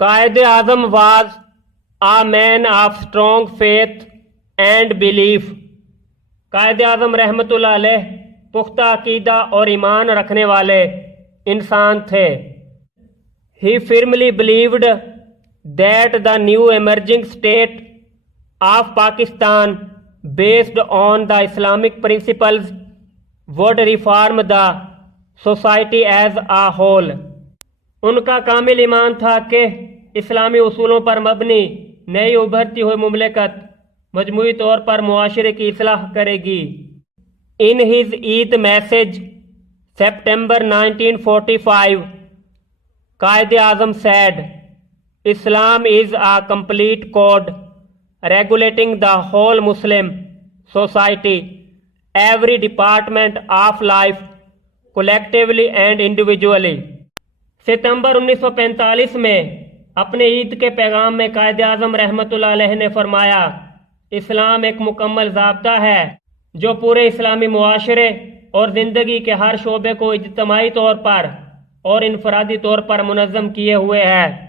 Quaid Azam was a man of strong faith and belief. Quaid Azam رحمۃ اللہ علیہ پختہ عقیدہ اور ایمان رکھنے والے انسان تھے. He firmly believed that the new emerging state of Pakistan based on the Islamic principles would reform the society as a whole. ان کا کامل ایمان تھا کہ اسلامی اصولوں پر مبنی نئی ابھرتی ہوئی مملکت مجموعی طور پر معاشرے کی اصلاح کرے گی. In his Eid message September 1945, Quaid Azam said, Islam is a complete code regulating the whole Muslim society, every department of life, collectively and individually. ستمبر 1945 میں اپنے عید کے پیغام میں قائد اعظم رحمۃ اللہ علیہ نے فرمایا، اسلام ایک مکمل ضابطہ ہے جو پورے اسلامی معاشرے اور زندگی کے ہر شعبے کو اجتماعی طور پر اور انفرادی طور پر منظم کیے ہوئے ہے.